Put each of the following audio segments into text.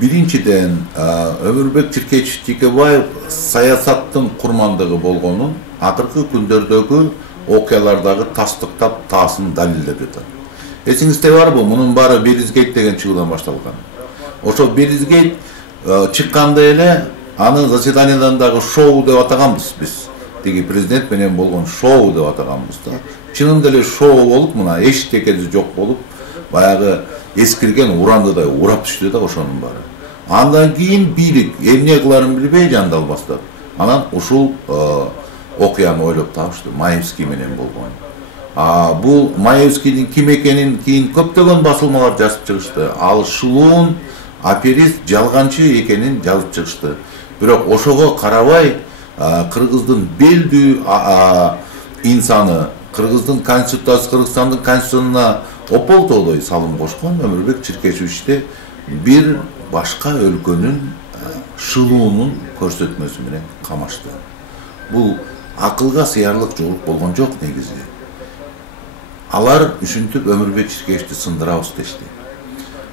Биринчиден, Өмүрбек Чиркечи Текебаев саясаттын курмандыгы болгонун акыркы күндөрдөгү окуялардагы тастыктап, таасын далилдеп жатат. Эсиңизде барбы? Мунун баары Белизгейт деген чыгуудан башталган. Ошо Белизгейт чыкканда эле аны заседаниядан дагы шоу деп атаганбыз биз. Тиги президент менен болгон шоу деп атаганбыз да. Чынында эле шоу болуп, мына эч текеси жок болуп, баягы эскирген урандыдай урап түштү да ошонун баары. Андан кийин бийлик эмне кыларын билбей жандалбастап, анан ушул окуяны ойлоп табышты, Маевский менен болгон. Бул Маевскийдин ким экенин кийин көптөгөн басылмалар жазып чыгышты. Ал шылуун аперист, жалганчы экенин жазып чыгышты. Бирок ошого карабай Кыргыздын белдүү инсаны, Кыргыздын конституциясы, Кыргызстандын конституциясына ополтодой салым кошкон Өмүрбек Чиркечевичти бир башка өлкөнүн шылуунун көрсөтмөсү менен камашты. Бул акылга сыярлык жоолук болгон жок негизи. Алар үшүнтүп Өмүрбек Чиркечевичти сындырабыз дешти.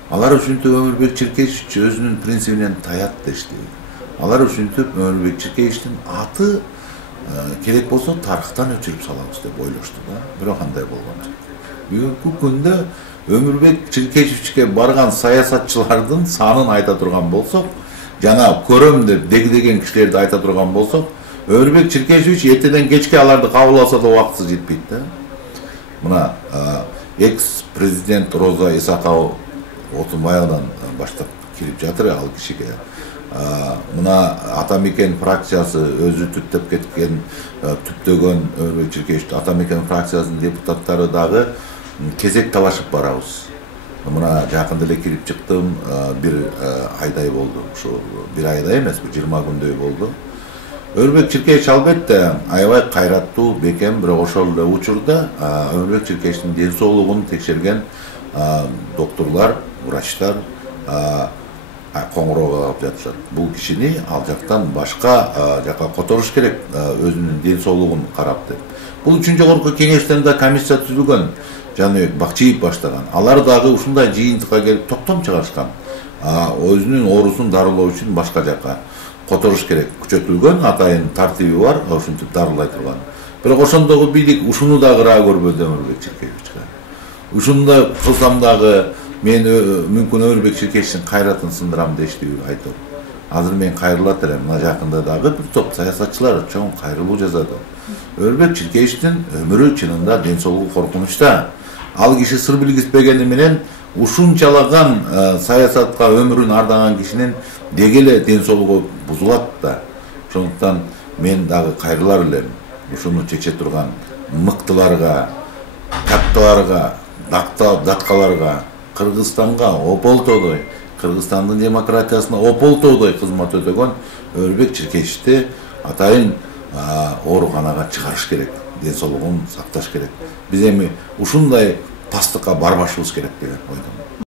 Алар үшүнтүп Өмүрбек Чиркечевич өзүнүн принцибинен таят дешти. Алар үшүнтүп Өмүрбек Чиркечевичтин аты керек болсо тарыхтан өчүрүп салабыз деп ойлошту да. Бирок андай болгон жок. Бүгүнкү күндө Өмүрбек Чиркечевичке барган саясатчылардын санын айта турган болсок, жана көрөм деп дегдеген кишилерди айта турган болсок, Өмүрбек Чиркечевич эртеден кечке аларды кабыл алса да убакыты жетпейт да. Мына экс-президент Роза Исакова Отунбаевадан баштап кирип жатыр ал кишиге. Мына Атамекен фракциясы өзү түптөп кеткен, түптөгөн Өмүрбек Чиркечевич Атамекен фракциясынын депутаттары дагы кезек талашып барабыз. Мына жакында эле кирип чыктым, бир айдай болду. Ушу бир айдай эмес, 20 күндөй болду. Өмүрбек Чиркечевич албетте аябай кайраттуу, бекем, бирок ошол эле учурда Өмүрбек Чиркечевичтин ден соолугун текшерген докторлор, врачтар коңгуроо алып жатышат. Бул кишини ал жактан башка жака которуш керек, өзүнүн ден соолугун карап деп. Бул үчүн жогорку кеңештен да комиссия түзүлгөн. Жаныбек Бакчиев баштаган. Алар дагы ушундай жыйынтыкка келип токтом чыгарышкан. Өзүнүн оорусун дарылоо үчүн башка жака которуш керек. Күчөтүлгөн атайын тартиби бар, ушинтип дарылай турган. Бирок ошондогу бийлик ушуну дагы ыраа көрбөдү Өмүрбек Чиркечевичке. Ушундай кылсам дагы мен мүмкүн Өмүрбек Чиркечевичтин кайратын сындырам дешти айтып. Азыр мен кайрылат элем. Мына жакында дагы бир топ саясатчылар чоң кайрылуу жазады. Өмүрбек Чиркечевичтин өмүрү чынында ден соолугу коркунучта. Ал киши сыр билгизбегени менен ушунчалаган саясатка өмүрүн ардаган кишинин деги эле ден соолугу бузулат да. Ошондуктан мен дагы кайрылар элем. Ушуну чече турган мыктыларга, катталарга, даткаларга, Кыргызстанга ополтодой, Кыргызстандын демократиясына ополтодой кызмат өтөгөн Өмүрбек Чиркечевичти атайын ооруканага чыгарыш керек, ден соолугун сакташ керек. Биз эми ушундай тастыкка барбашыбыз керек деген ойдомун.